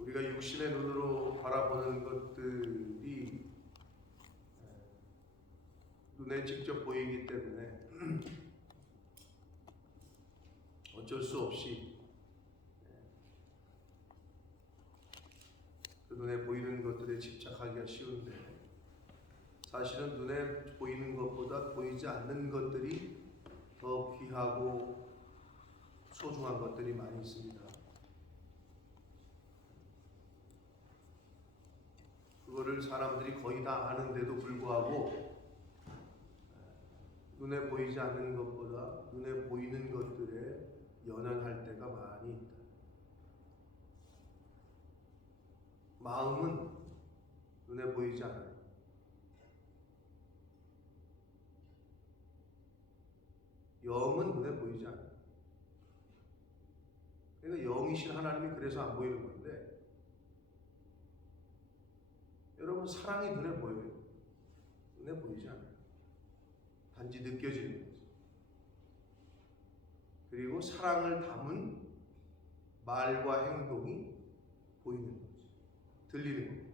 우리가 육신의 눈으로 바라보는 것들이 눈에 직접 보이기 때문에 어쩔 수 없이 그 눈에 보이는 것들에 집착하기가 쉬운데, 사실은 눈에 보이는 것보다 보이지 않는 것들이 더 귀하고 소중한 것들이 많이 있습니다. 그거를 사람들이 거의 다 아는데도 불구하고 눈에 보이지 않는 것보다 눈에 보이는 것들에 연연할 때가 많이 있다. 마음은 눈에 보이지 않아요. 영은 눈에 보이지 않아요. 그러니까 영이신 하나님이 그래서 안 보이는 건데, 여러분, 사랑이 눈에 보여요? 눈에 보이지 않아요. 단지 느껴지는 거죠. 그리고 사랑을 담은 말과 행동이 보이는 거죠. 들리는 거예요.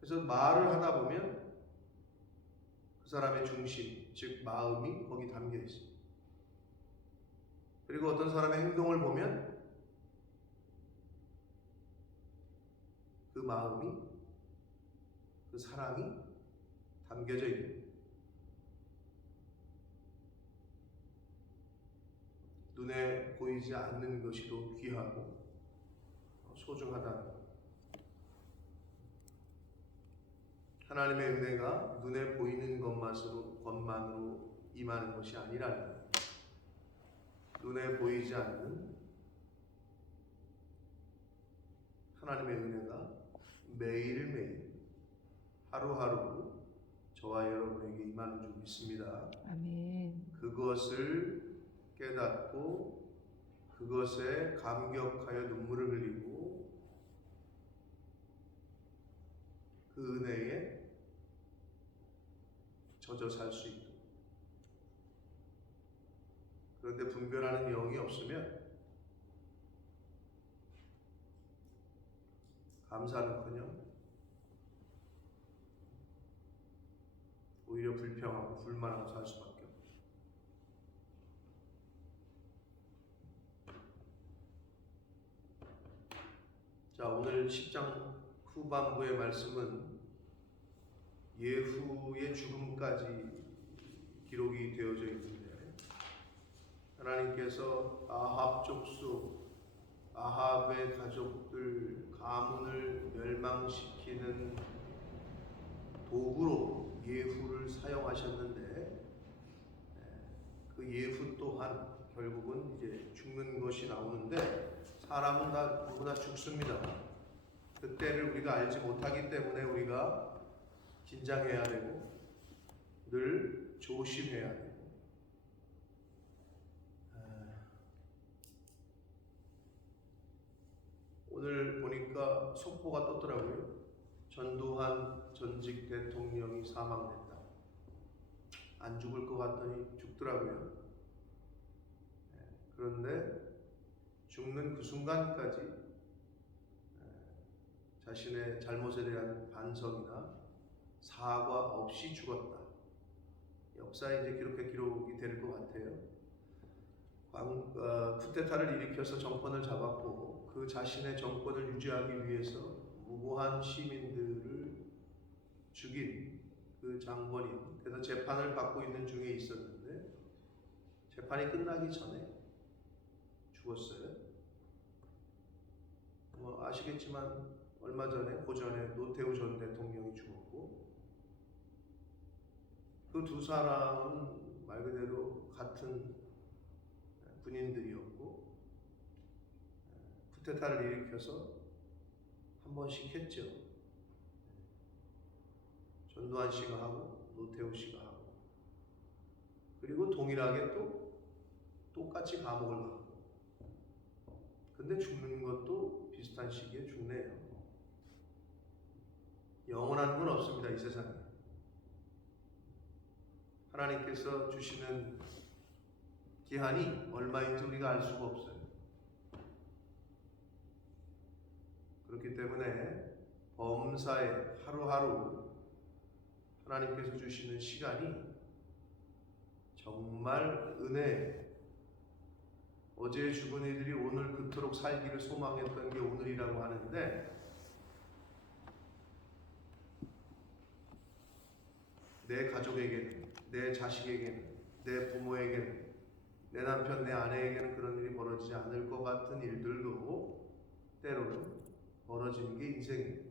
그래서 말을 하다 보면 그 사람의 중심, 즉 마음이 거기 담겨 있어요. 그리고 어떤 사람의 행동을 보면 그 마음이, 그 사랑이 담겨져 있는 거예요. 눈에 보이지 않는 것이 더 귀하고 소중하다는 것. 하나님의 은혜가 눈에 보이는 것만으로 임하는 것이 아니라는 것. 눈에 보이지 않는 하나님의 은혜가 매일매일 하루하루 저와 여러분에게 임하는 줄 믿습니다. 아멘. 그것을 깨닫고 그것에 감격하여 눈물을 흘리고 그 은혜에 젖어 살 수 있도록. 그런데 분별하는 영이 없으면 감사는커녕 오히려 불평하고 불만하고 살 수밖에 없어요. 자, 오늘 10장 후반부의 말씀은 예후의 죽음까지 기록이 되어져 있는데, 하나님께서 아합 족속, 아합의 가족들 가문을 멸망시키는 도구로 예후를 사용하셨는데, 그 예후 또한 결국은 이제 죽는 것이 나오는데, 사람은 다 누구나 죽습니다. 그때를 우리가 알지 못하기 때문에 우리가 긴장해야 되고 늘 조심해야 되고, 오늘 보니까 속보가 떴더라고요. 전두환 전직 대통령이 사망했다. 안 죽을 것 같더니 죽더라고요. 그런데 죽는 그 순간까지 자신의 잘못에 대한 반성이나 사과 없이 죽었다. 역사에 이제 기록이 될 것 같아요. 쿠데타를 일으켜서 정권을 잡았고, 그 자신의 정권을 유지하기 위해서 무고한 시민들을 죽인 그 장본인, 그래서 재판을 받고 있는 중에 있었는데 재판이 끝나기 전에 죽었어요. 아시겠지만 얼마 전에 고전에 노태우 전 대통령이 죽었고, 그 두 사람은 말 그대로 같은 군인들이었고, 쿠데타를 일으켜서 한 번씩 했죠. 전두환 씨가 하고 노태우 씨가 하고, 그리고 동일하게 또 똑같이 감옥을 가고, 근데 죽는 것도 비슷한 시기에 죽네요. 영원한 건 없습니다, 이 세상에. 하나님께서 주시는 기한이 얼마인지 우리가 알 수가 없어요. 때문에 범사에 하루하루 하나님께서 주시는 시간이 정말 은혜예요. 어제 죽은 이들이 오늘 그토록 살기를 소망했던 게 오늘이라고 하는데, 내 가족에게는, 내 자식에게는, 내 부모에게는, 내 남편, 내 아내에게는 그런 일이 벌어지지 않을 것 같은 일들도 때로는 벌어지는 게 인생이에요.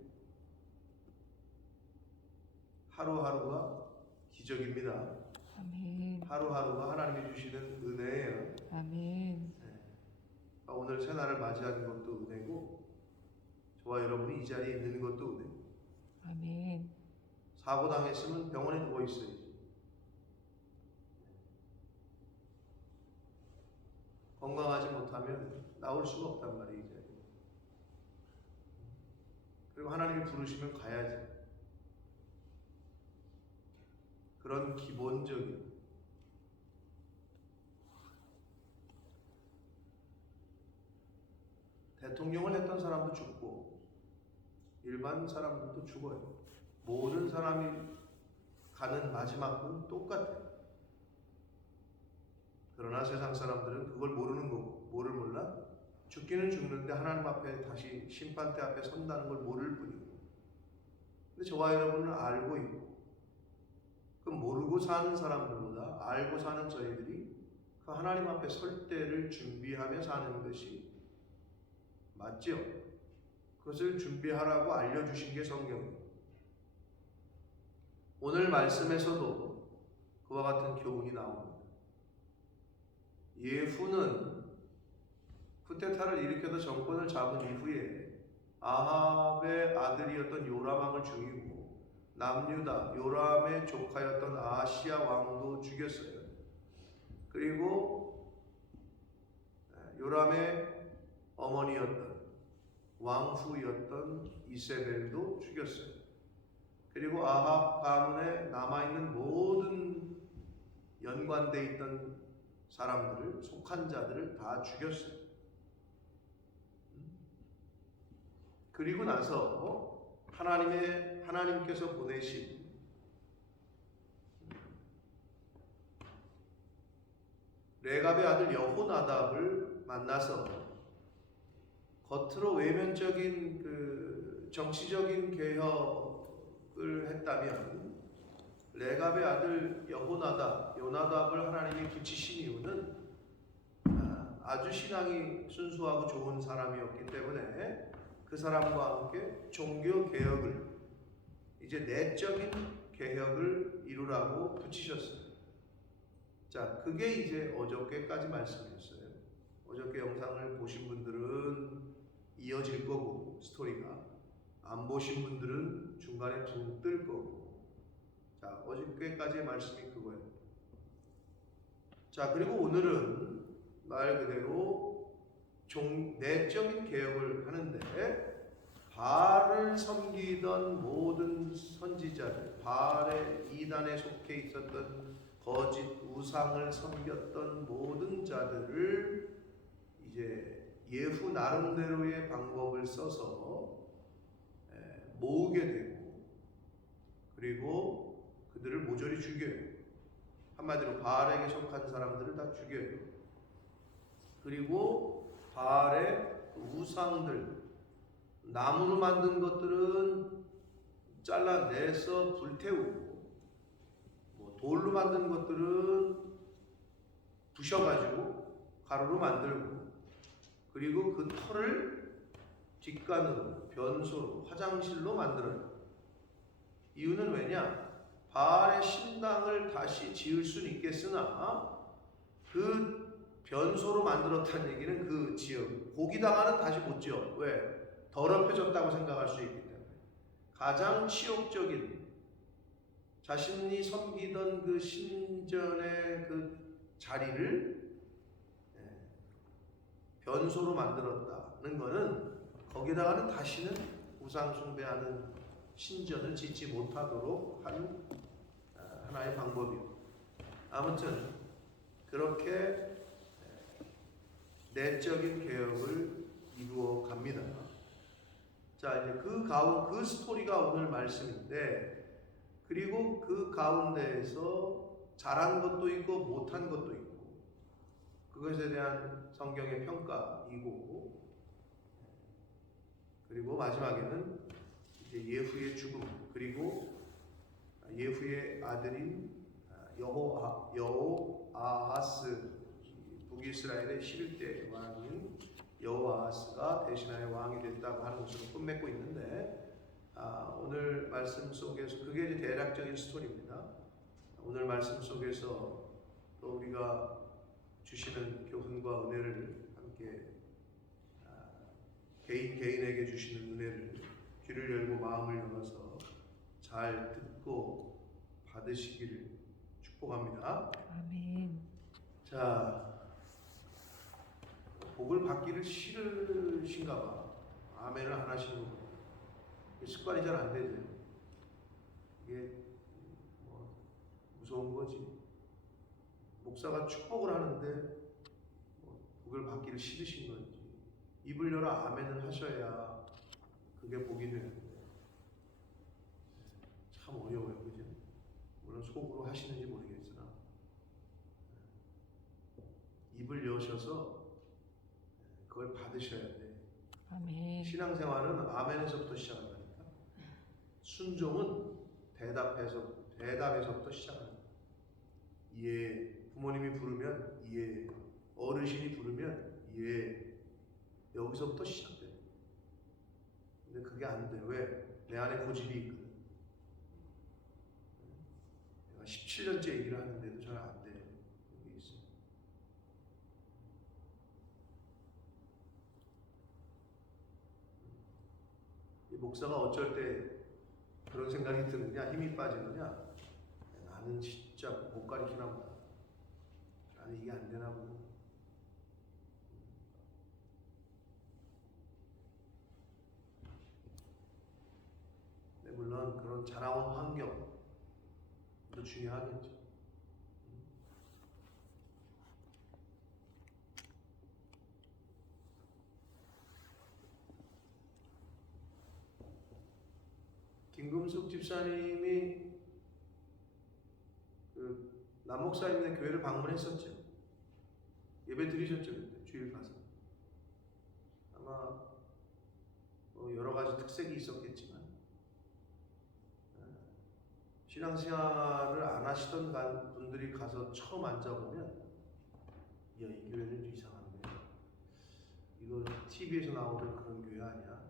하루하루가 기적입니다. 아멘. 하루하루가 하나님이 주시는 은혜예요. 아멘. 오늘 새날을 맞이하는 것도 은혜고, 저와 여러분이 이 자리에 있는 것도 은혜고, 아멘. 사고 당했으면 병원에 누워 있어야지. 건강하지 못하면 나올 수가 없단 말이에요. 이제. 그리고 하나님이 부르시면 가야지. 그런 기본적인 대통령을 했던 사람도 죽고 일반 사람들도 죽어요. 모든 사람이 가는 마지막은 똑같아요. 그러나 세상 사람들은 그걸 모르는 거고, 뭐를 몰라? 죽기는 죽는데 하나님 앞에 다시 심판대 앞에 선다는 걸 모를 뿐이고. 근데 저와 여러분은 알고 있고, 그 모르고 사는 사람들보다 알고 사는 저희들이 그 하나님 앞에 설 때를 준비하며 사는 것이 맞죠? 그것을 준비하라고 알려주신 게 성경이에요. 오늘 말씀에서도 그와 같은 교훈이 나옵니다. 예후는 쿠데타를 일으켜서 정권을 잡은 이후에 아합의 아들이었던 요람왕을 죽이고 남유다 요람의 조카였던 아하시야 왕도 죽였어요. 그리고 요람의 어머니였던 왕후였던 이세벨도 죽였어요. 그리고 아합 가문에 남아있는 모든 연관되어 있던 사람들을, 속한 자들을 다 죽였어요. 그리고 나서 하나님께서 보내신 레갑의 아들 여호나답을 만나서 겉으로 외면적인 그 정치적인 개혁을 했다면, 레갑의 아들 요나답을 하나님이 붙이신 이유는 아주 신앙이 순수하고 좋은 사람이었기 때문에 그 사람과 함께 종교 개혁을, 이제 내적인 개혁을 이루라고 붙이셨어요. 자, 그게 이제 어저께까지 말씀이었어요. 어저께 영상을 보신 분들은 이어질 거고, 스토리가 안 보신 분들은 중간에 붕 뜰 거고. 자, 어저께까지의 말씀이 그거예요. 자, 그리고 오늘은 말 그대로 내적인 개혁을 하는데, 바알을 섬기던 모든 선지자들, 바알의 이단에 속해 있었던 거짓 우상을 섬겼던 모든 자들을 이제 예후 나름대로의 방법을 써서 모으게 되고, 그리고 그들을 모조리 죽여요. 한마디로 바알에게 속한 사람들을 다 죽여요. 그리고 바알의 우상들, 나무로 만든 것들은 잘라내서 불태우고, 돌로 만든 것들은 부셔가지고 가루로 만들고, 그리고 그 털을 뒷간으로, 변소로, 화장실로 만들어요. 이유는 왜냐? 바알의 신당을 다시 지을 수는 있겠으나 그 변소로 만들었다는 얘기는 그 지역, 고기당하는 다시 못 지어. 왜? 더럽혀졌다고 생각할 수 있기 때문에. 가장 치욕적인, 자신이 섬기던 그 신전의 그 자리를 변소로 만들었다는 것은 거기다가는 다시는 우상 숭배하는 신전을 짓지 못하도록 하는 하나의 방법이요. 아무튼 그렇게 내적인 개혁을 이루어 갑니다. 자, 이제 그 스토리가 오늘 말씀인데, 그리고 그 가운데에서 잘한 것도 있고 못한 것도 있고, 그것에 대한 성경의 평가이고, 그리고 마지막에는 이제 예후의 죽음, 그리고 예후의 아들인 여호아하스, 북이스라엘의 11대 왕인 여호아하스가 대신하여 왕이 됐다고 하는 것으로 끝맺고 있는데, 오늘 말씀 속에서 그게 이제 대략적인 스토리입니다. 오늘 말씀 속에서 또 우리가 주시는 교훈과 은혜를 함께 개인에게 주시는 은혜를 귀를 열고 마음을 열어서 잘 듣고 받으시기를 축복합니다. 아멘. 자, 복을 받기를 싫으신가 봐. 아멘을 안 하시는 거. 습관이 잘 안 되죠. 이게 뭐 무서운 거지. 목사가 축복을 하는데 복을 받기를 싫으신 건지, 입을 열어 아멘을 하셔야 그게 복이 되는데 참 어려워요, 그죠? 물론 속으로 하시는지 모르겠으나 입을 여셔서 그걸 받으셔야 돼. 아멘. 신앙생활은 아멘에서부터 시작한다니까. 순종은 대답에서부터 시작합니다. 예, 부모님이 부르면 예, 어르신이 부르면 예, 여기서부터 시작돼요. 근데 그게 안 돼. 왜? 내 안에 고집이 있거든. 내가 17년째 얘기를 하는데도 잘 안 돼. 그게 있어요. 이 목사가 어쩔 때 그런 생각이 드느냐, 힘이 빠지느냐, 나는 진짜 못 가리키나 보다. 나는 이게 안 되나 보다. 물론 그런 자라온 환경도 중요하겠죠. 김금숙 집사님이 그 남목사님네 교회를 방문했었죠. 예배 드리셨죠, 그때 주일 가서. 아마 뭐 여러 가지 특색이 있었겠지만, 신앙생활을 안 하시던 분들이 가서 처음 앉아보면, 야, 이 교회는 좀 이상한데, 이거 TV에서 나오던 그런 교회 아니야?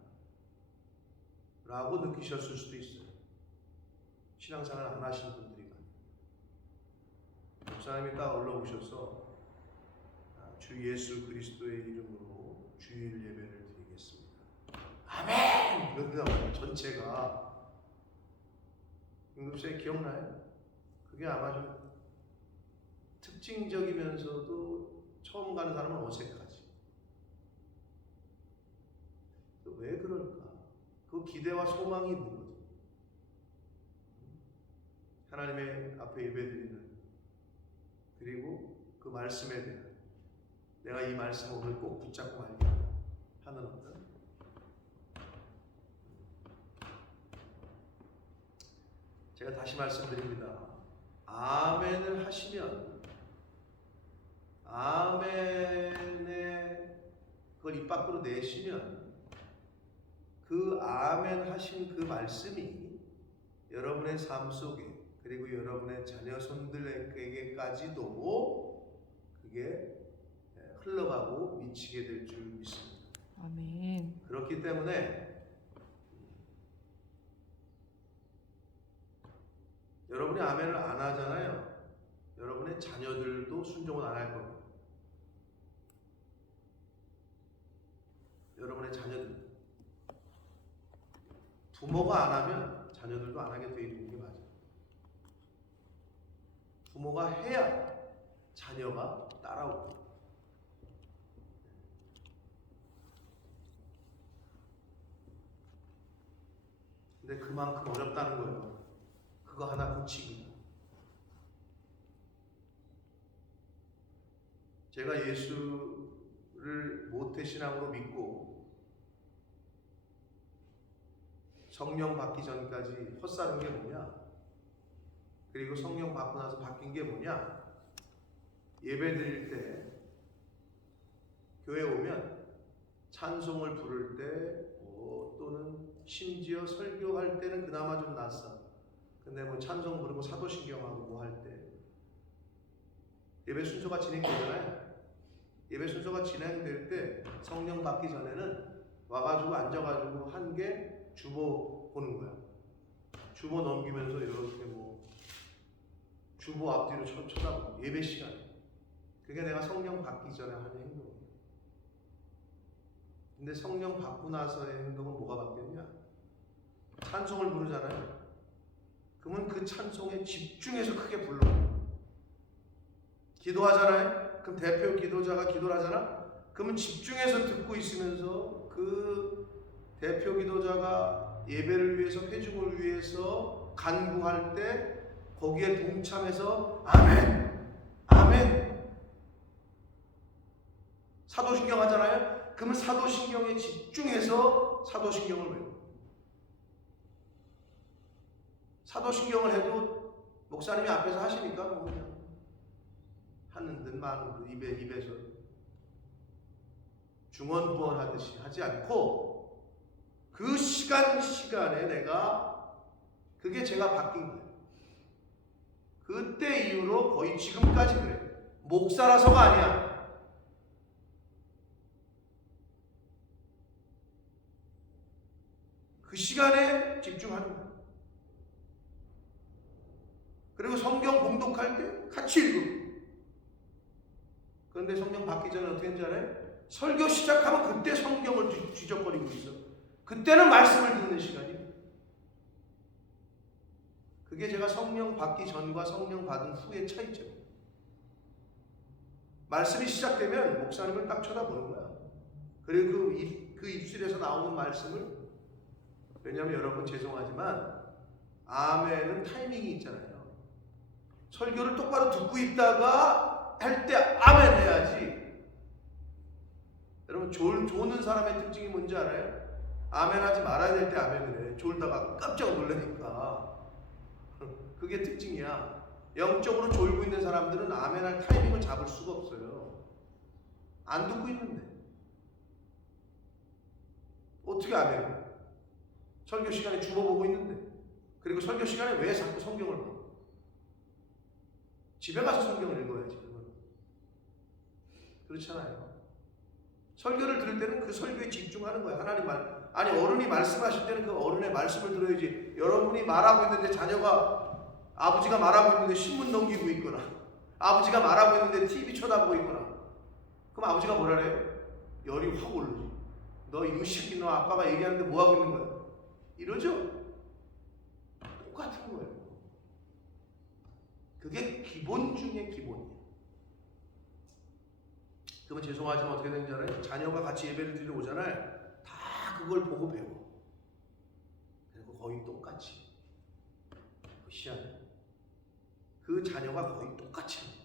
라고 느끼셨을 수도 있어요. 신앙생활 안 하신 분들이. 목사님이 딱 올라오셔서 주 예수 그리스도의 이름으로 주일 예배를 드리겠습니다. 아멘! 그러더라고요, 전체가. 김금수에 기억나요? 그게 아마 좀 특징적이면서도 처음 가는 사람은 어색하지. 왜 그럴까? 그 기대와 소망이 있는 거죠. 하나님의 앞에 예배드리는, 그리고 그 말씀에 대한, 내가 이 말씀을 오늘 꼭 붙잡고 말겠다 하는 어떤, 제가 다시 말씀드립니다. 아멘을 하시면, 아멘에 그걸 입 밖으로 내시면, 그 아멘 하신 그 말씀이 여러분의 삶 속에, 그리고 여러분의 자녀 손들에게까지도 그게 흘러가고 미치게 될 줄 믿습니다. 아멘. 그렇기 때문에 여러분이 아멘을 안 하잖아요. 여러분의 자녀들도 순종을 안 할 겁니다. 여러분의 자녀들, 부모가 안 하면 자녀들도 안 하게 되어 있는 게 맞아요. 부모가 해야 자녀가 따라오고. 근데 그만큼 어렵다는 거예요. 그거 하나 고치기. 제가 예수를 모태신앙으로 믿고 성령 받기 전까지 헛사는 게 뭐냐? 그리고 성령 받고 나서 바뀐 게 뭐냐? 예배 드릴 때 교회 오면 찬송을 부를 때 또는 심지어 설교할 때는 그나마 좀 낫어. 근데 뭐 찬송 부르고 사도신경하고 뭐 할 때 예배 순서가 진행되잖아요. 예배 순서가 진행될 때 성령 받기 전에는 와가지고 앉아가지고 한 개 주보 보는 거야. 주보 넘기면서 이렇게 뭐 주보 앞뒤로 쳐다보고 예배 시간에. 그게 내가 성령 받기 전에 하는 행동이에요. 근데 성령 받고 나서의 행동은 뭐가 바뀌었냐? 찬송을 부르잖아요. 그러면 그 찬송에 집중해서 크게 불러요. 기도하잖아요. 그럼 대표 기도자가 기도를 하잖아. 그러면 집중해서 듣고 있으면서 그 대표 기도자가 예배를 위해서 회중을 위해서 간구할 때 거기에 동참해서 아멘, 아멘. 사도신경 하잖아요. 그러면 사도신경에 집중해서 사도신경을 외워. 사도신경을 해도 목사님이 앞에서 하시니까 뭐 그냥 하는 듯 마는 듯 입에서 중언부언하듯이 하지 않고 그 시간에 내가 그게 제가 바뀐 거예요. 그때 이후로 거의 지금까지 그래요. 목사라서가 아니야. 그 시간에 집중하는 거예요. 그리고 성경 봉독할 때 같이 읽고. 그런데 성경 받기 전에 어떻게 했는지 알아요? 설교 시작하면 그때 성경을 뒤적거리고 있어. 그때는 말씀을 듣는 시간이에요. 그게 제가 성령 받기 전과 성령 받은 후의 차이점이에요. 말씀이 시작되면 목사님을 딱 쳐다보는 거야. 그리고 그 입술에서 나오는 말씀을, 왜냐하면 여러분 죄송하지만 아멘은 타이밍이 있잖아요. 설교를 똑바로 듣고 있다가 할 때 아멘 해야지. 여러분 조는 사람의 특징이 뭔지 알아요? 아멘 하지 말아야 될 때 아멘을 해. 졸다가 깜짝 놀라니까. 그게 특징이야. 영적으로 졸고 있는 사람들은 아멘할 타이밍을 잡을 수가 없어요. 안 듣고 있는데 어떻게 아멘해? 설교 시간에 주보 보고 있는데. 그리고 설교 시간에 왜 자꾸 성경을 봐? 집에 가서 성경을 읽어야지. 그건 그렇잖아요. 설교를 들을 때는 그 설교에 집중하는 거예요. 하나님 말. 아니 어른이 말씀하실 때는 그 어른의 말씀을 들어야지. 여러분이 말하고 있는데 자녀가 아버지가 말하고 있는데 신문 넘기고 있거나 아버지가 말하고 있는데 TV 쳐다보고 있거나 그럼 아버지가 뭐라 그래요? 열이 확 오르지. 너 이 새끼 너 아빠가 얘기하는데 뭐 하고 있는 거야? 이러죠? 똑같은 거예요. 그게 기본 중에 기본이에요. 그러면 죄송하지만 어떻게 되는지 알아요? 자녀가 같이 예배를 드리러 오잖아요. 다 그걸 보고 배워. 그리고 거의 똑같이. 희한해. 그 자녀가 거의 똑같이 해요.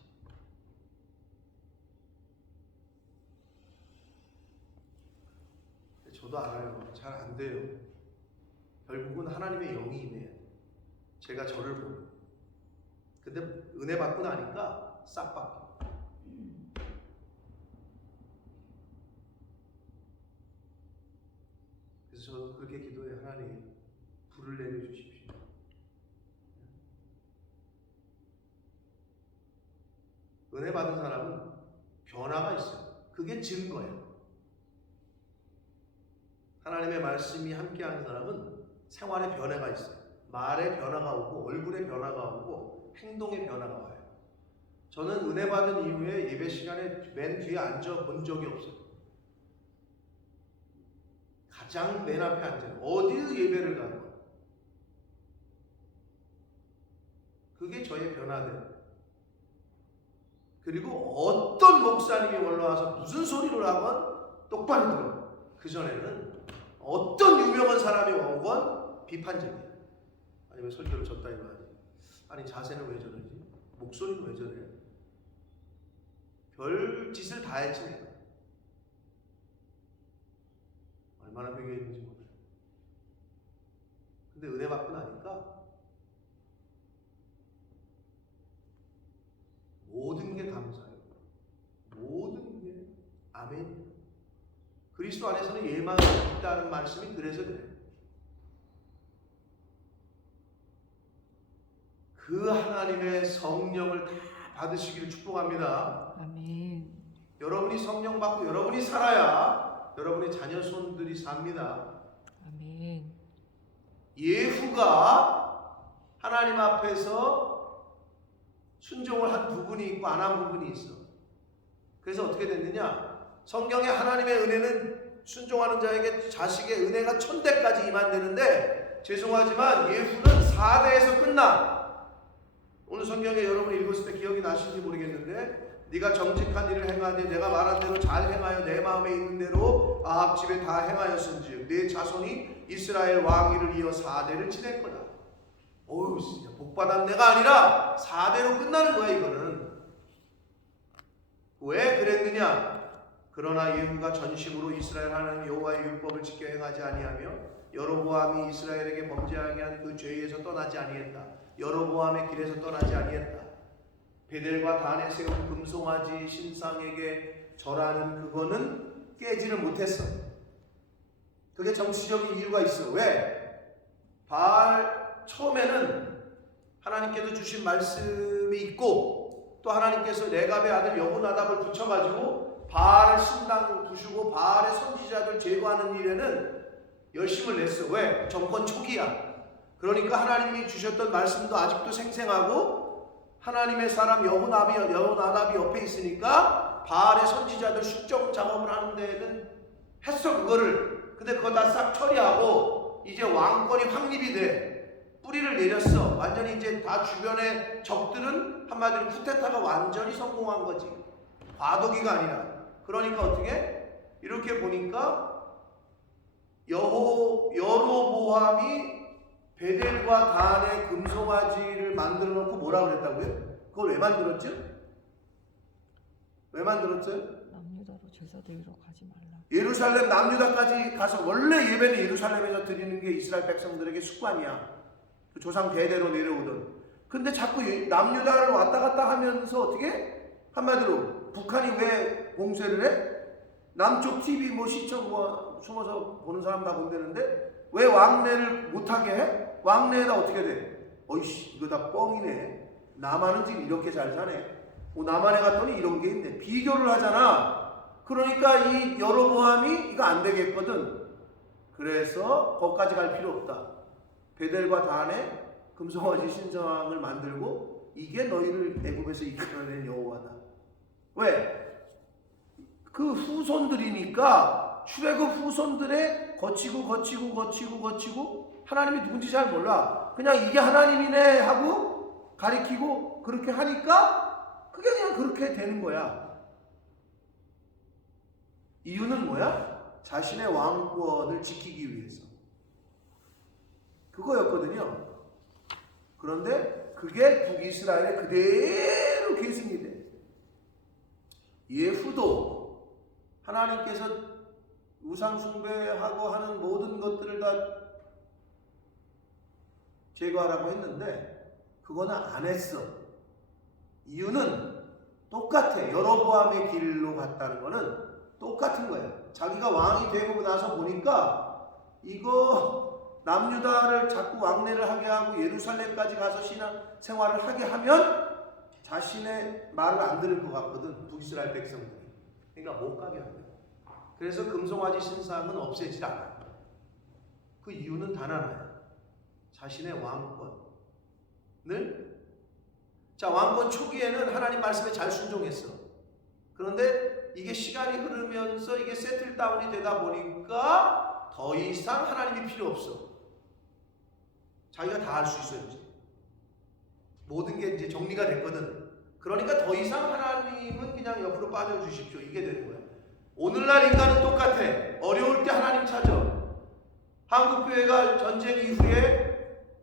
저도 알아요. 잘 안 돼요. 결국은 하나님의 영이 임해요. 제가 저를 보는. 근데 은혜 받고 나니까 싹 바뀌어요. 그래서 저도 그렇게 기도해요. 하나님 불을 내려주십시오. 은혜 받은 사람은 변화가 있어요. 그게 증거예요. 하나님의 말씀이 함께하는 사람은 생활의 변화가 있어요. 말의 변화가 오고 얼굴의 변화가 오고 행동의 변화가 와요. 저는 은혜 받은 이후에 예배 시간에 맨 뒤에 앉아 본 적이 없어요. 가장 맨 앞에 앉아요. 어디서 예배를 가는 그게 저의 변화돼요. 그리고 어떤 목사님이 올라와서 무슨 소리를 하건 똑바로 들어. 그전에는 어떤 유명한 사람이 오건 비판적이야. 아니 왜 설교를 졌다 이거 하지? 아니 자세는 왜 저러지? 목소리는 왜 저래? 별 짓을 다 했지 내가. 얼마나 배교했는지 몰라요. 근데 은혜 받고 나니까 모든 게 감사해요. 모든 게 아멘이에요. 그리스도 안에서는 예망이 있다는 말씀이 그래서 그래요. 그 하나님의 성령을 다 받으시기를 축복합니다. 아멘. 여러분이 성령 받고 여러분이 살아야 여러분의 자녀 손들이 삽니다. 아멘. 예후가 하나님 앞에서 순종을 한 부분이 있고 안 한 부분이 있어. 그래서 어떻게 됐느냐? 성경에 하나님의 은혜는 순종하는 자에게 자식의 은혜가 1000대까지 임한되는데, 죄송하지만 예후는 4대에서 끝나. 오늘 성경에 여러분 읽었을 때 기억이 나실지 모르겠는데, 네가 정직한 일을 행하되 내가 말한 대로 잘 행하여 내 마음에 있는 대로 아합 집에 다 행하였은즉 네 자손이 이스라엘 왕위를 이어 4대를 지낼 거다. 어우, 진짜 복받은 내가 아니라 4대로 끝나는 거야. 이거는 왜 그랬느냐? 그러나 예후가 전심으로 이스라엘 하나님 여호와의 율법을 지켜 행하지 아니하며 여로보암이 이스라엘에게 범죄하게 한 그 죄에서 떠나지 아니했다. 여로보암의 길에서 떠나지 아니했다. 베델과 단에 세운 금송아지 신상에게 절하는 그거는 깨지를 못했어. 그게 정치적인 이유가 있어. 왜? 바알 처음에는 하나님께서 주신 말씀이 있고, 또 하나님께서 레갑의 아들 여호나답을 붙여가지고 바알의 신당 부수고 바알의 선지자들 제거하는 일에는 열심을 냈어. 왜? 정권 초기야. 그러니까 하나님이 주셨던 말씀도 아직도 생생하고, 하나님의 사람 여호나답이 옆에 있으니까 바알의 선지자들 숙적 작업을 하는 데는 했어. 그거를. 근데 그거 다 싹 처리하고 이제 왕권이 확립이 돼. 뿌리를 내렸어. 완전히 이제 다 주변의 적들은 한마디로 쿠데타가 완전히 성공한 거지. 과도기가 아니라. 그러니까 어떻게? 이렇게 보니까 여로보암이 베델과 단의 금송아지를 만들어 놓고 뭐라 그랬다고요? 그걸 왜 만들었죠? 왜 만들었어요? 남유다로 제사 드리러 가지 말라. 예루살렘 남유다까지 가서, 원래 예배는 예루살렘에서 드리는 게 이스라엘 백성들에게 습관이야. 조상 대대로 내려오던. 근데 자꾸 남유다를 왔다 갔다 하면서 어떻게? 한마디로 북한이 왜 공세를 해? 남쪽 TV 뭐 시청 뭐 숨어서 보는 사람 다 본다는데 왜 왕래를 못하게 해? 왕래에다 어떻게 돼? 어이씨, 이거 다 뻥이네. 남한은 지금 이렇게 잘 사네. 남한에 갔더니 이런 게 있네. 비교를 하잖아. 그러니까 이 여로보암이 이거 안 되겠거든. 그래서 거기까지 갈 필요 없다. 베델과 단에 금송아지 신상을 만들고 이게 너희를 애굽에서 이끌어낸 여호와다. 왜? 그 후손들이니까 출애굽 후손들의 거치고 하나님이 누군지 잘 몰라. 그냥 이게 하나님이네 하고 가리키고 그렇게 하니까 그게 그냥 그렇게 되는 거야. 이유는 뭐야? 자신의 왕권을 지키기 위해서. 그거였거든요. 그런데 그게 북이스라엘에 그대로 계승이 돼. 예후도 하나님께서 우상 숭배하고 하는 모든 것들을 다 제거하라고 했는데 그거는 안 했어. 이유는 똑같아. 여로보암의 길로 갔다는 거는 똑같은 거예요. 자기가 왕이 되고 나서 보니까 이거 남유다를 자꾸 왕래를 하게 하고 예루살렘까지 가서 신앙 생활을 하게 하면 자신의 말을 안 들을 것 같거든, 북이스라엘 백성들이. 그러니까 못 가게 하는 거예요. 그래서 금송아지 신상은 없애질 않아요. 그 이유는 단 하나예요. 자신의 왕권을. 자, 왕권 초기에는 하나님 말씀에 잘 순종했어. 그런데 이게 시간이 흐르면서 이게 세틀다운이 되다 보니까 더 이상 하나님이 필요 없어. 자기가 다 할 수 있어요. 이제 모든 게 이제 정리가 됐거든. 그러니까 더 이상 하나님은 그냥 옆으로 빠져주십시오. 이게 되는 거야. 오늘날 인간은 똑같아. 어려울 때 하나님 찾아. 한국교회가 전쟁 이후에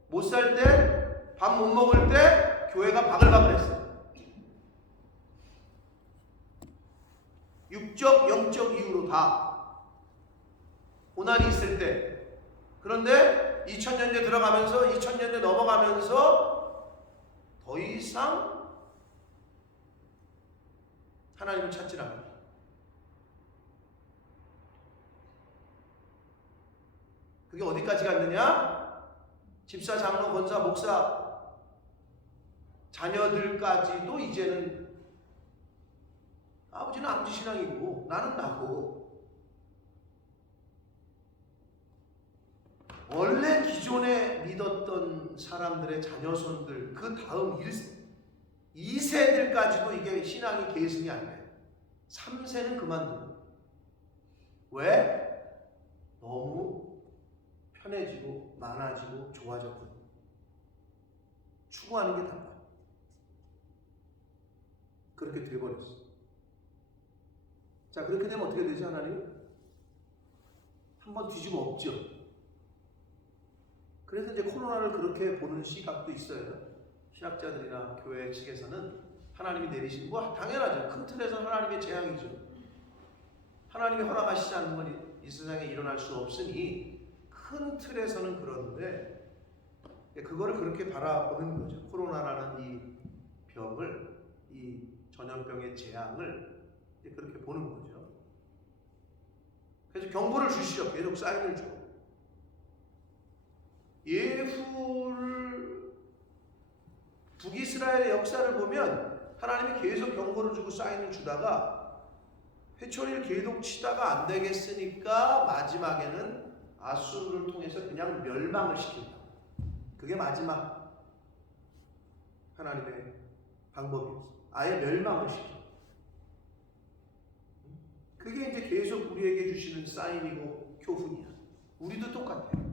못 살 때, 밥 못 먹을 때 교회가 바글바글했어. 육적, 영적 이유로 다 고난이 있을 때. 그런데 2000년대 들어가면서 2000년대 넘어가면서 더 이상 하나님을 찾지 않아요. 그게 어디까지 갔느냐? 집사, 장로, 권사, 목사, 자녀들까지도 이제는 아버지는 아버지 신앙이고 나는 나고, 원래 기존에 믿었던 사람들의 자녀손들, 그 다음 2세들까지도 이게 신앙이 계승이 안 돼. 3세는 그만두고. 왜? 너무 편해지고 많아지고 좋아졌거든. 추구하는 게 달라. 그렇게 돼버렸어. 자, 그렇게 되면 어떻게 되지, 하나님? 한번 뒤집어 엎죠. 그래서 이제 코로나를 그렇게 보는 시각도 있어요. 신학자들이나 교회 측에서는 하나님이 내리신 거 당연하죠. 큰 틀에서 하나님의 재앙이죠. 하나님이 허락하시지 않는 건 이 세상에 일어날 수 없으니 큰 틀에서는 그런데, 그거를 그렇게 바라보는 거죠. 코로나라는 이 병을, 이 전염병의 재앙을 그렇게 보는 거죠. 그래서 경고를 주시죠. 계속 사인을 줘. 예후를, 북이스라엘의 역사를 보면 하나님이 계속 경고를 주고 사인을 주다가 회초리를 계속 치다가 안 되겠으니까 마지막에는 아수르를 통해서 그냥 멸망을 시킨다. 그게 마지막 하나님의 방법이었어. 아예 멸망을 시켜. 그게 이제 계속 우리에게 주시는 사인이고 교훈이야. 우리도 똑같아요.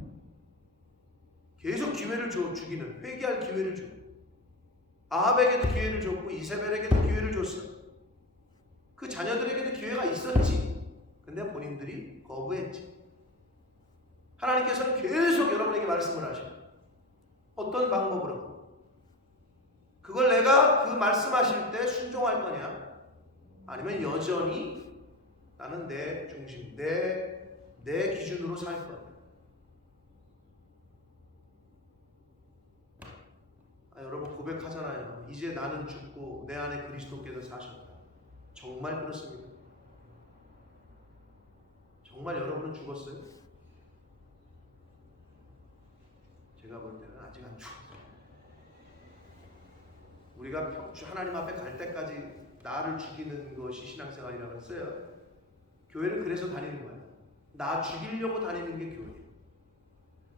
계속 기회를 주기는, 회개할 기회를 줘. 아합에게도 기회를 줬고 이세벨에게도 기회를 줬어. 그 자녀들에게도 기회가 있었지. 근데 본인들이 거부했지. 하나님께서는 계속 여러분에게 말씀을 하셔요. 어떤 방법으로? 그걸 내가 그 말씀하실 때 순종할 거냐? 아니면 여전히 나는 내 중심, 내 기준으로 살 거냐? 여러분 고백하잖아요. 이제 나는 죽고 내 안에 그리스도께서 사셨다. 정말 그렇습니까? 정말 여러분은 죽었어요? 제가 볼 때는 아직 안 죽었어요. 우리가 하나님 앞에 갈 때까지 나를 죽이는 것이 신앙생활이라고 했어요. 교회를 그래서 다니는 거예요. 나 죽이려고 다니는 게 교회예요.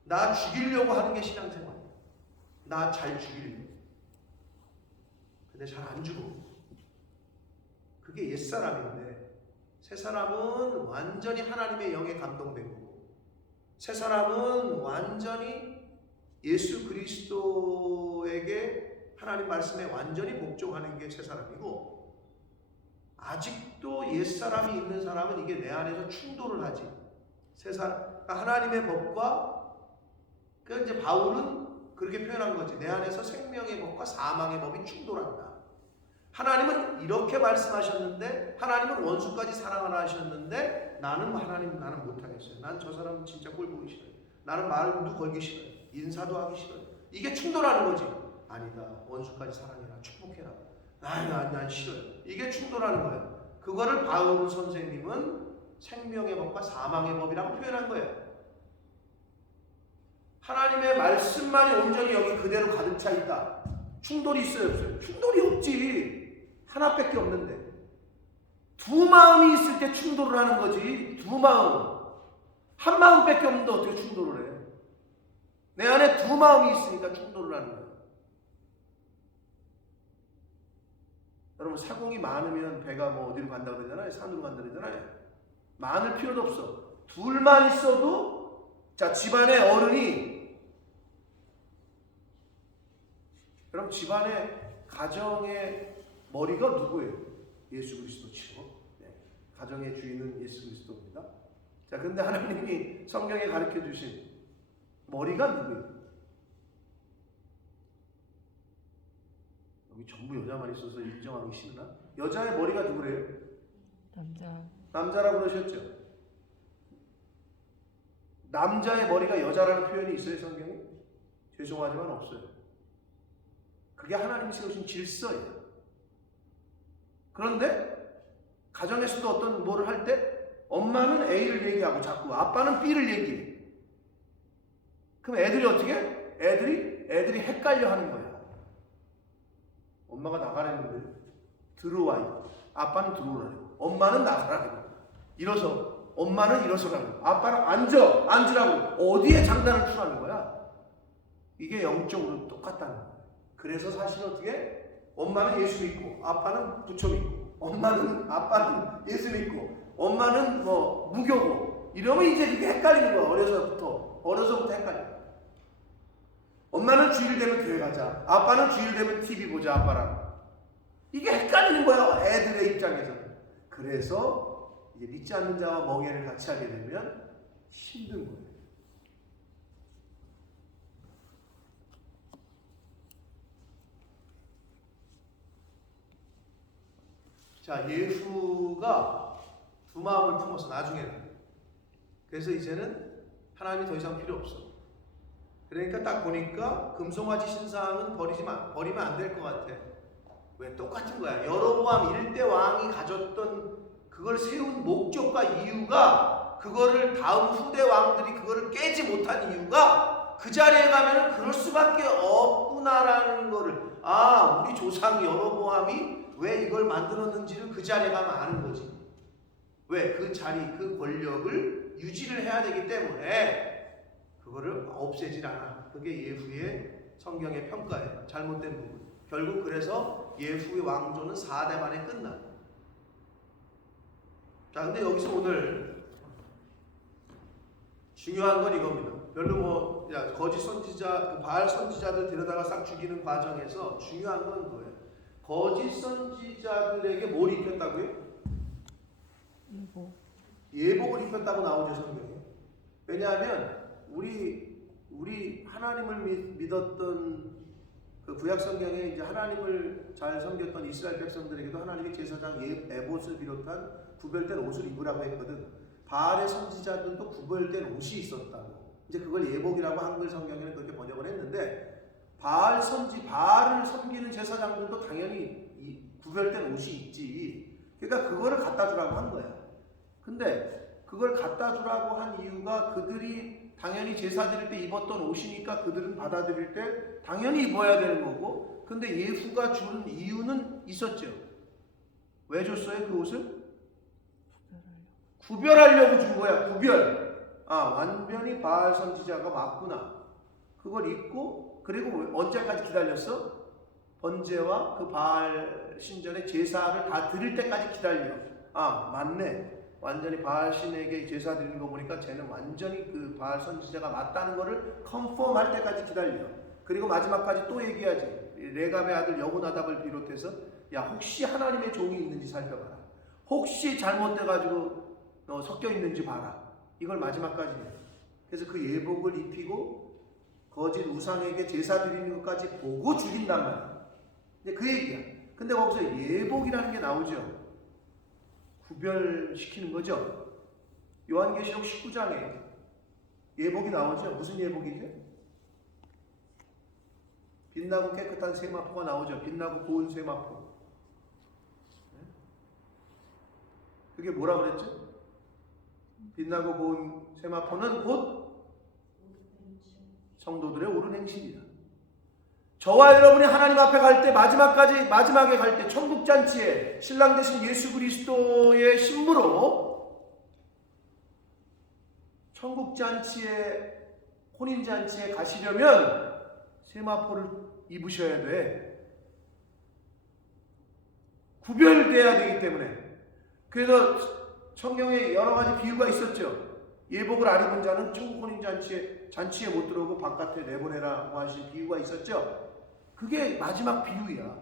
나 죽이려고 하는 게 신앙생활이에요. 나 잘 죽이려고. 근데 잘 안 죽어. 그게 옛사람인데, 새사람은 완전히 하나님의 영에 감동된 거고, 새사람은 완전히 예수 그리스도에게 하나님 말씀에 완전히 복종하는 게 새사람이고, 아직도 옛사람이 있는 사람은 이게 내 안에서 충돌을 하지. 새사람, 그러니까 하나님의 법과, 그러니까 이제 바울은 그렇게 표현한 거지. 내 안에서 생명의 법과 사망의 법이 충돌한다. 하나님은 이렇게 말씀하셨는데, 하나님은 원수까지 사랑하라 하셨는데, 나는 못하겠어요. 난 저 사람 진짜 꼴 보기 싫어요. 나는 말도 걸기 싫어요. 인사도 하기 싫어요. 이게 충돌하는 거지. 아니다. 원수까지 사랑해라. 축복해라. 난 싫어요. 이게 충돌하는 거예요. 그거를 바울 선생님은 생명의 법과 사망의 법이라고 표현한 거예요. 하나님의 말씀만이 온전히 여기 그대로 가득 차 있다. 충돌이 있어요, 없어요? 충돌이 없지. 하나밖에 없는데. 두 마음이 있을 때 충돌을 하는 거지. 두 마음. 한 마음밖에 없는데 어떻게 충돌을 해? 내 안에 두 마음이 있으니까 충돌을 하는 거예요. 여러분, 사공이 많으면 배가 뭐 어디로 간다고 그러잖아요. 산으로 간다고 그러잖아요. 많을 필요도 없어. 둘만 있어도, 자, 집안의 어른이, 그럼 집안의 가정의 머리가 누구예요? 예수 그리스도죠. 네. 가정의 주인은 예수 그리스도입니다. 자, 근데 하나님이 성경에 가르쳐 주신 머리가 누구예요? 여기 전부 여자만 있어서 인정하기 싫으나? 여자의 머리가 누구래요? 남자. 남자라고 그러셨죠? 남자의 머리가 여자라는 표현이 있어요, 성경에? 죄송하지만 없어요. 그게 하나님이 세우신 질서예요. 그런데 가정에서도 어떤 뭐를 할 때 엄마는 A를 얘기하고 자꾸 아빠는 B를 얘기해. 그럼 애들이 어떻게 해? 애들이 헷갈려 하는 거야. 엄마가 나가라는데 들어와. 아빠는 들어오라고. 엄마는 나가라고. 일어서. 엄마는 일어서라고. 아빠는 앉으라고. 어디에 장단을 추하는 거야? 이게 영적으로 똑같다는 거야. 그래서 사실 어떻게? 엄마는 예수 믿고 아빠는 부처 믿고 아빠는 예수 믿고 엄마는 뭐 무교고 이러면 이제 그게 헷갈리는 거야. 어려서부터 헷갈려. 엄마는 주일 되면 교회 가자. 아빠는 주일 되면 TV 보자. 아빠랑. 이게 헷갈리는 거야. 애들의 입장에서는. 그래서 이제 믿지 않는 자와 멍해를 같이 하게 되면 힘든 거예요. 자, 예수가 두 마음을 품어서 나중에는 그래서 이제는 하나님이 더 이상 필요 없어. 그러니까 딱 보니까 금송아지 신상은 버리면 안 될 것 같아. 왜? 똑같은 거야. 여로보암 1대 왕이 가졌던 그걸 세운 목적과 이유가 그거를 다음 후대 왕들이 그거를 깨지 못한 이유가 그 자리에 가면은 그럴 수밖에 없구나라는 거를 우리 조상 여로보암이 왜 이걸 만들었는지를 그 자리에 가면 아는 거지. 왜? 그 자리, 그 권력을 유지를 해야 되기 때문에 그거를 없애질 않아. 그게 예후의 성경의 평가예요. 잘못된 부분. 결국 그래서 예후의 왕조는 4대 만에 끝나. 자, 근데 여기서 오늘 중요한 건 이겁니다. 별로 거짓 선지자, 바알 선지자들 데려다가 싹 죽이는 과정에서 중요한 건 뭐예요? 거짓 선지자들에게 뭘 입혔다고요? 예복을 입혔다고 나오죠, 성경에. 왜냐하면 우리 하나님을 믿었던 그 구약 성경에 이제 하나님을 잘 섬겼던 이스라엘 백성들에게도 하나님의 제사장 에봇을 비롯한 구별된 옷을 입으라고 했거든. 바알의 선지자들도 구별된 옷이 있었다고. 이제 그걸 예복이라고 한글 성경에는 그렇게 번역을 했는데 바알을 섬기는 제사장들도 당연히 이 구별된 옷이 있지. 그러니까 그거를 갖다 주라고 한 거야. 근데 그걸 갖다 주라고 한 이유가 그들이 당연히 제사 드릴 때 입었던 옷이니까 그들은 받아들일 때 당연히 입어야 되는 거고, 근데 예후가 주는 이유는 있었죠. 왜 줬어요? 그 옷을? 구별하려고 준 거야. 구별. 완전히 바알 선지자가 맞구나. 그걸 입고, 그리고 언제까지 기다렸어? 번제와 그 바알 신전의 제사를 다 드릴 때까지 기다려. 맞네. 완전히 바알 신에게 제사 드리는 거 보니까 쟤는 완전히 그 바알 선지자가 맞다는 거를 컨펌 할 때까지 기다려. 그리고 마지막까지 또 얘기하지. 레갑의 아들 여호나답을 비롯해서 혹시 하나님의 종이 있는지 살펴봐라. 혹시 잘못돼가지고 섞여 있는지 봐라. 이걸 마지막까지 해요. 그래서 그 예복을 입히고 거짓 우상에게 제사 드리는 것까지 보고 죽인단 말이야. 근데 그 얘기야. 근데 거기서 예복이라는 게 나오죠. 구별시키는 거죠. 요한계시록 19장에 예복이 나오죠. 무슨 예복이죠? 빛나고 깨끗한 세마포가 나오죠. 빛나고 고운 세마포. 그게 뭐라 그랬죠? 빛나고 고운 세마포는 곧 성도들의 옳은 행실이다. 저와 여러분이 하나님 앞에 갈 때 마지막에 갈 때 천국잔치에 신랑 되신 예수 그리스도의 신부로 천국잔치에 혼인잔치에 가시려면 세마포를 입으셔야 돼. 구별돼야 되기 때문에. 그래서 성경에 여러 가지 비유가 있었죠. 예복을 안 입은 자는 천국 혼인잔치에 못 들어오고 바깥에 내보내라고 하신 비유가 있었죠. 그게 마지막 비유야.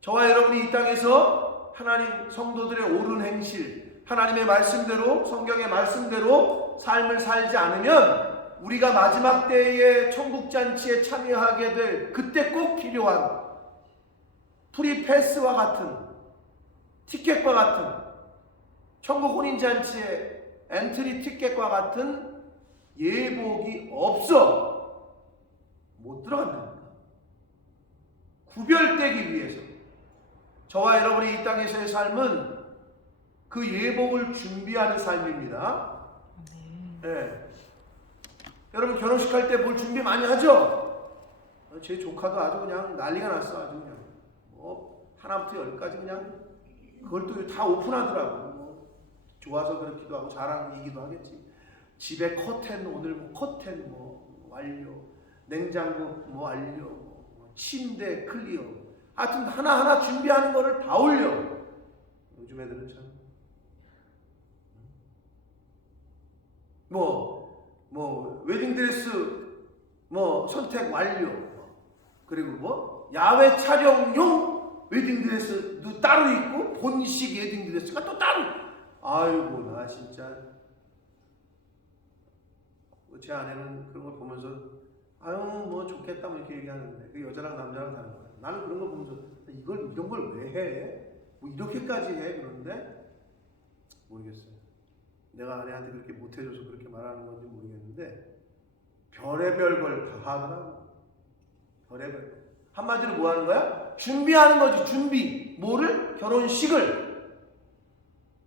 저와 여러분이 이 땅에서 하나님 성도들의 옳은 행실, 하나님의 말씀대로, 성경의 말씀대로 삶을 살지 않으면 우리가 마지막 때에 천국잔치에 참여하게 될 그때 꼭 필요한 프리패스와 같은, 티켓과 같은, 천국 혼인잔치의 엔트리 티켓과 같은 예복이 없어 못 들어간다니까. 구별되기 위해서 저와 여러분의 이 땅에서의 삶은 그 예복을 준비하는 삶입니다. 아멘. 네. 여러분 결혼식 할 때 뭘 준비 많이 하죠? 제 조카도 아주 그냥 난리가 났어. 아주 그냥 뭐 하나부터 열까지 그냥 그걸 또 다 오픈하더라고. 뭐 좋아서 그렇기도 하고 자랑이기도 하겠지. 집에 커튼 오늘 뭐 커튼 뭐 완료, 냉장고 뭐 완료, 뭐 침대 클리어. 하여튼 하나하나 준비하는 거를 다 올려. 요즘 애들은 참 뭐 웨딩드레스 뭐 선택 완료. 그리고 뭐 야외 촬영용 웨딩드레스도 따로 있고 본식 웨딩드레스가 또 따로. 아이고 나 진짜 제 아내는 그런 걸 보면서 아유 뭐 좋겠다 뭐 이렇게 얘기하는데 그 여자랑 남자랑 다른 거야. 나는 그런 걸 보면서 이런 걸 왜 해? 뭐 이렇게까지 해? 그런데 모르겠어요. 내가 아내한테 그렇게 못해줘서 그렇게 말하는 건지 모르겠는데 별의별 걸 다 하더라고. 별의별. 한마디로 뭐 하는 거야? 준비하는 거지. 준비. 뭐를? 결혼식을.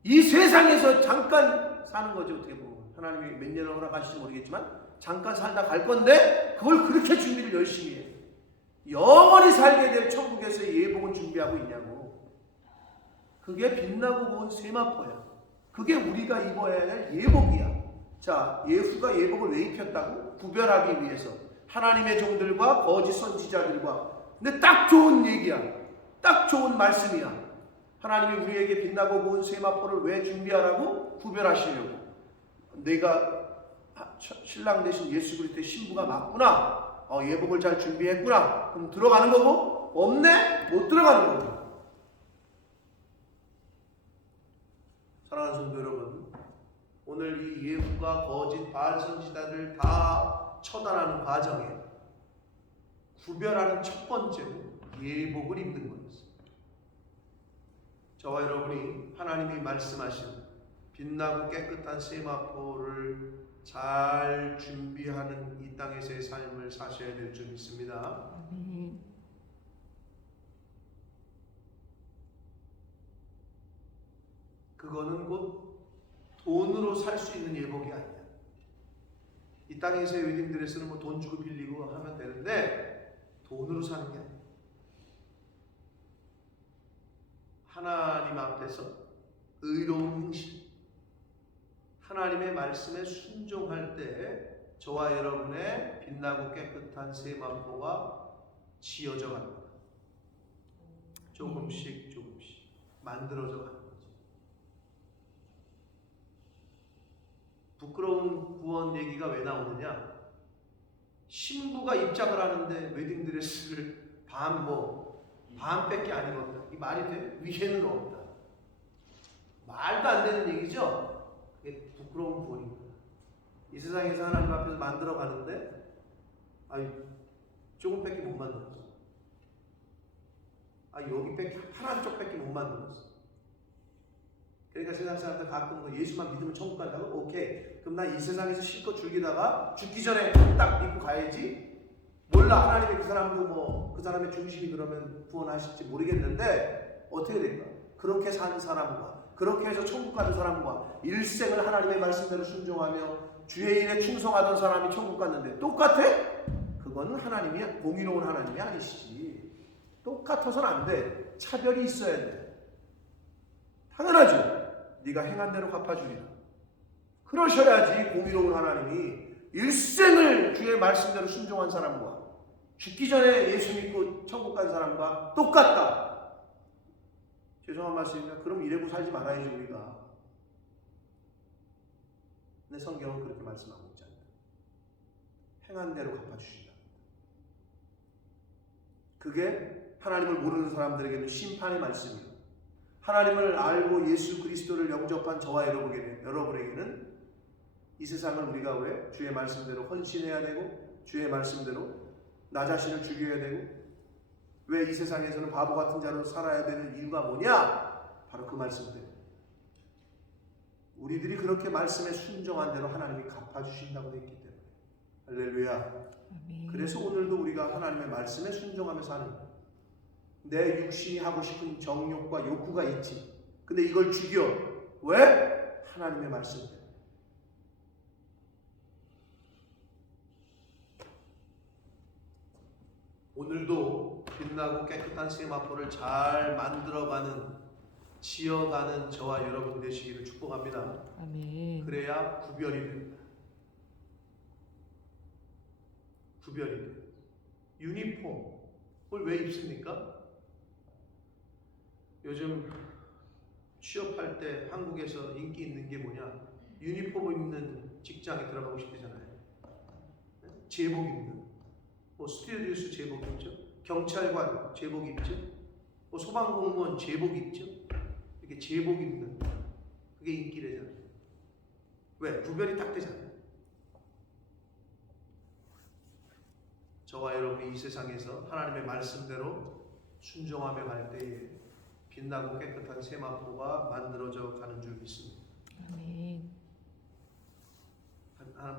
이 세상에서 잠깐 사는 거지. 어떻게 보면 하나님이 몇 년을 허락하실지 모르겠지만 잠깐 살다 갈 건데 그걸 그렇게 준비를 열심히 해. 영원히 살게 될 천국에서 예복을 준비하고 있냐고. 그게 빛나고 고운 세마포야. 그게 우리가 입어야 할 예복이야. 자, 예수가 예복을 왜 입혔다고? 구별하기 위해서. 하나님의 종들과 거짓 선지자들과. 근데 딱 좋은 얘기야. 딱 좋은 말씀이야. 하나님이 우리에게 빛나고 고운 세마포를 왜 준비하라고? 구별하시려고. 내가 신랑 대신 예수 그리스도의 신부가 맞구나. 예복을 잘 준비했구나. 그럼 들어가는 거고, 없네? 못 들어가는 거고. 사랑하는 성도 여러분, 오늘 이 예후가 거짓 바알 선지자들 다 처단하는 과정에 구별하는 첫 번째는 예복을 입는 거였습니다. 저와 여러분이 하나님이 말씀하신 빛나고 깨끗한 세마포를 잘 준비하는 이 땅에서의 삶을 사셔야 될 줄 믿습니다. 아멘. 그거는 곧 돈으로 살 수 있는 예복이 아니야. 이 땅에서의 웨딩드레스는 뭐 돈 주고 빌리고 하면 되는데 돈으로 사는 게 아니야. 하나님 앞에서 의로운 행실, 하나님의 말씀에 순종할 때 저와 여러분의 빛나고 깨끗한 세마포가 지어져 가는 거야. 조금씩 만들어져 가는 거지. 부끄러운 구원 얘기가 왜 나오느냐? 신부가 입장을 하는데 웨딩드레스를 반밖에 안 입었다. 이 말이 돼? 위에는 없다. 말도 안 되는 얘기죠? 그게 부끄러운 구원입니다. 이 세상에서 하나님 앞에서 만들어 가는데 조금밖에 못 만들었어. 여기밖에 파란 쪽밖에 못 만들었어. 그러니까 세상 사람들 가끔 예수만 믿으면 천국 간다고? 오케이. 그럼 나 이 세상에서 실컷 즐기다가 죽기 전에 딱 믿고 가야지. 몰라. 하나님이 그 사람의 중심이 그러면 구원하실지 모르겠는데 어떻게 될까? 그렇게 사는 사람과 그렇게 해서 천국 가는 사람과 일생을 하나님의 말씀대로 순종하며 주의 일에 충성하던 사람이 천국 갔는데 똑같아? 그거는 하나님이 공의로운 하나님이 아니시지. 똑같아서는 안 돼. 차별이 있어야 돼. 당연하죠. 네가 행한 대로 갚아주리라. 그러셔야지 공의로운 하나님이 일생을 주의 말씀대로 순종한 사람과 죽기 전에 예수 믿고 천국 간 사람과 똑같다. 죄송한 말씀입니다. 그럼 이래고 살지 말아야지 우리가. 근데 성경은 그렇게 말씀하고 있지 않다. 행한 대로 갚아주시라. 그게 하나님을 모르는 사람들에게는 심판의 말씀이에요. 하나님을 알고 예수 그리스도를 영접한 저와 여러분에게는 이 세상을 우리가 왜 주의 말씀대로 헌신해야 되고 주의 말씀대로 나 자신을 죽여야 되고 왜 이 세상에서는 바보 같은 자로 살아야 되는 이유가 뭐냐? 바로 그 말씀 때문에. 우리들이 그렇게 말씀에 순종한 대로 하나님이 갚아주신다고 했기 때문에. 할렐루야. 아멘. 그래서 오늘도 우리가 하나님의 말씀에 순종하며 사는 거예요. 내 육신이 하고 싶은 정욕과 욕구가 있지. 근데 이걸 죽여. 왜? 하나님의 말씀 때문에. 오늘도 빛나고 깨끗한 세마포를 잘 만들어가는, 지어가는 저와 여러분 되시기를 축복합니다. 아멘. 그래야 구별이 됩니다. 구별이 돼요. 유니폼을 왜 입습니까? 요즘 취업할 때 한국에서 인기 있는 게 뭐냐? 유니폼 입는 직장에 들어가고 싶으잖아요. 제복 입는. 뭐 스튜어디스 제복 입죠. 경찰관 제복 입죠. 뭐 소방공무원 제복 입죠. 이렇게 제복 입는. 그게 인기래잖아요. 왜? 구별이 딱 되잖아요. 저와 여러분이 이 세상에서 하나님의 말씀대로 순종하며 갈 때에 빛나고 깨끗한 세마포가 만들어져 가는 줄 믿습니다. 아멘.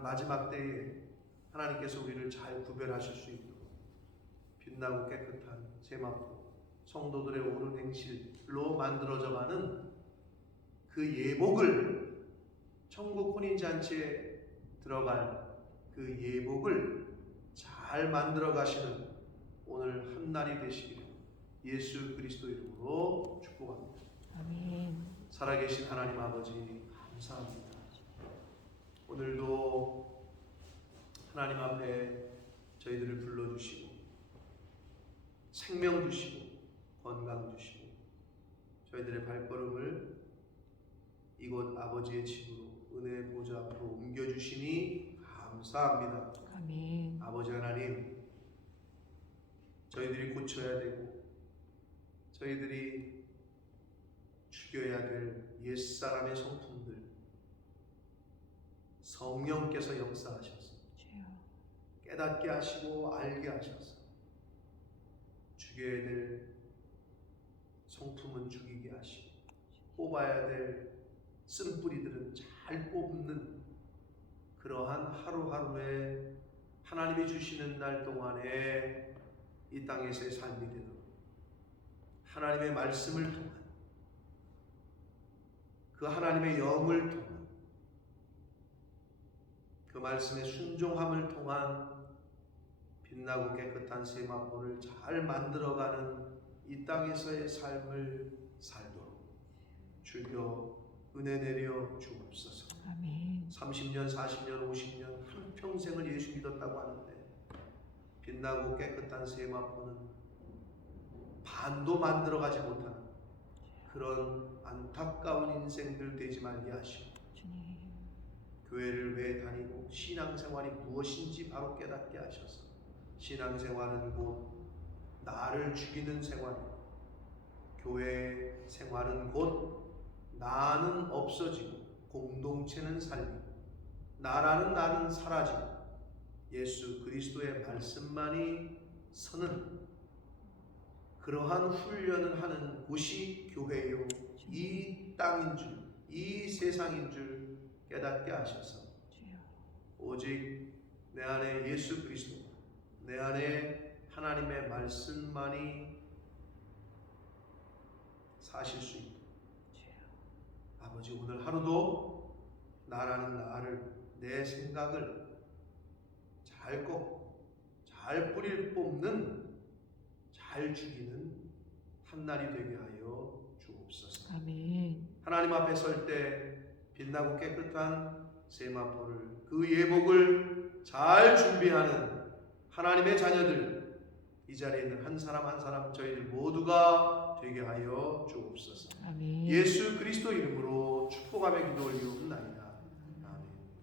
마지막 때에 하나님께서 우리를 잘 구별하실 수 있도록 빛나고 깨끗한 세마포, 성도들의 옳은 행실로 만들어져 가는 그 예복을, 천국 혼인잔치에 들어갈 그 예복을 잘 만들어 가시는 오늘 한 날이 되시기를 예수 그리스도 이름으로 축복합니다. 아멘. 살아계신 하나님 아버지 감사합니다. 오늘도 하나님 앞에 저희들을 불러주시고 생명 주시고 건강 주시고 저희들의 발걸음을 이곳 아버지의 집으로 은혜의 보좌 앞으로 옮겨주시니 감사합니다. 아멘. 아버지 하나님, 저희들이 고쳐야 되고 저희들이 죽여야 될 옛사람의 성품들 성령께서 역사하셔서 주여. 깨닫게 하시고 알게 하셔서 죽여야 될 성품은 죽이게 하시고 뽑아야 될 쓴뿌리들은 잘 뽑는 그러한 하루하루의 하나님이 주시는 날 동안에 이 땅에서의 삶이 되도록 하나님의 말씀을 통한 그 하나님의 영을 통한 그 말씀의 순종함을 통한 빛나고 깨끗한 세마포를 잘 만들어가는 이 땅에서의 삶을 살도록 주여 은혜 내려 주옵소서. 아멘. 30년, 40년, 50년 한평생을 예수 믿었다고 하는데 빛나고 깨끗한 세마포는 반도 만들어가지 못하는 그런 안타까운 인생들 되지 말게 하시고 주님. 교회를 왜 다니고 신앙생활이 무엇인지 바로 깨닫게 하셔서 신앙생활은 곧 나를 죽이는 생활이고 교회 생활은 곧 나는 없어지고 공동체는 살리고 나는 사라지고 예수 그리스도의 말씀만이 서는 그러한 훈련을 하는 곳이 교회요 이 땅인 줄, 이 세상인 줄 깨닫게 하셔서 오직 내 안에 예수 그리스도, 내 안에 하나님의 말씀만이 사실 수 있도록 아버지 오늘 하루도 나라는 나를, 내 생각을 잘 꺾고 잘 뿌리를 뽑는, 잘 죽이는 한 날이 되게 하여 주옵소서. 아멘. 하나님 앞에 설 때 빛나고 깨끗한 세마포를, 그 예복을 잘 준비하는 하나님의 자녀들, 이 자리에 있는 한 사람 한 사람 저희들 모두가 되게 하여 주옵소서. 아멘. 예수 그리스도 이름으로 축복하며 기도 올리옵나이다.